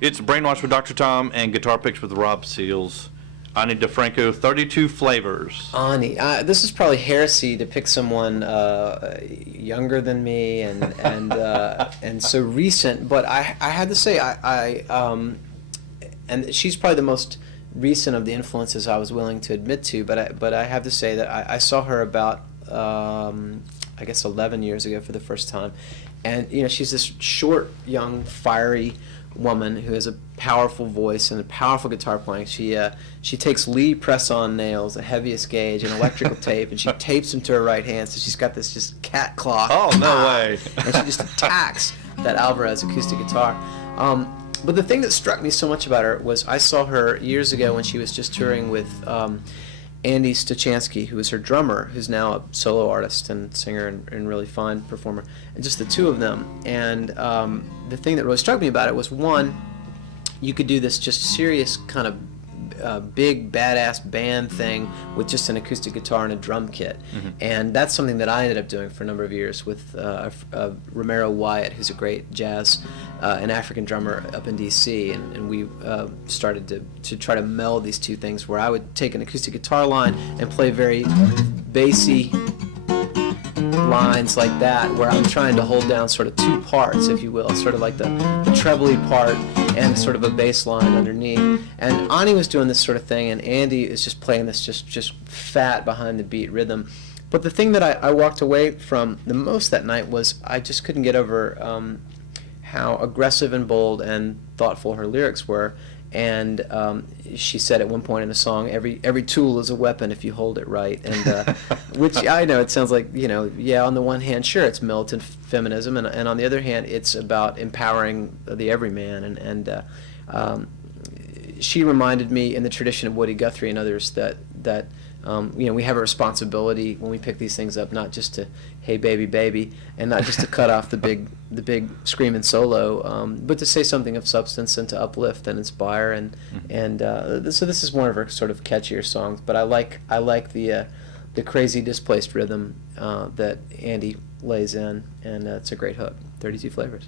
It's Brainwash with Dr. Tom and Guitar Picks with Rob Seals. Ani DeFranco, 32 Flavors. Ani, this is probably heresy to pick someone younger than me and so recent. But I had to say and she's probably the most recent of the influences I was willing to admit to. But I have to say that I saw her about I guess 11 years ago for the first time, and she's this short, young, fiery woman who has a powerful voice and a powerful guitar playing. She takes Lee press-on nails, the heaviest gauge, and electrical tape, and she tapes them to her right hand. So she's got this just cat claw. Oh, no way! And she just attacks that Alvarez acoustic guitar. But the thing that struck me so much about her was I saw her years ago when she was just touring with Andy Stachansky, who is her drummer, who's now a solo artist and singer and really fine performer, and just the two of them. And the thing that really struck me about it was, one, you could do this just serious kind of big badass band thing with just an acoustic guitar and a drum kit. Mm-hmm. And that's something that I ended up doing for a number of years with Romero Wyatt, who's a great jazz and African drummer up in DC, and we started to try to meld these two things, where I would take an acoustic guitar line and play very bassy lines like that, where I'm trying to hold down sort of two parts, if you will, sort of like the trebly part and sort of a bass line underneath. And Ani was doing this sort of thing, and Andy is just playing this just fat behind the beat rhythm. But the thing that I walked away from the most that night was I just couldn't get over how aggressive and bold and thoughtful her lyrics were. And she said at one point in the song, every tool is a weapon if you hold it right. And which I know it sounds like, yeah, on the one hand, sure, it's militant feminism, and on the other hand, it's about empowering the everyman. And she reminded me, in the tradition of Woody Guthrie and others, that we have a responsibility when we pick these things up, not just to hey baby baby, and not just to cut off the big screaming solo, but to say something of substance and to uplift and inspire. So this is one of her sort of catchier songs. But I like the crazy displaced rhythm that Andy lays in, and it's a great hook. 32 Flavors.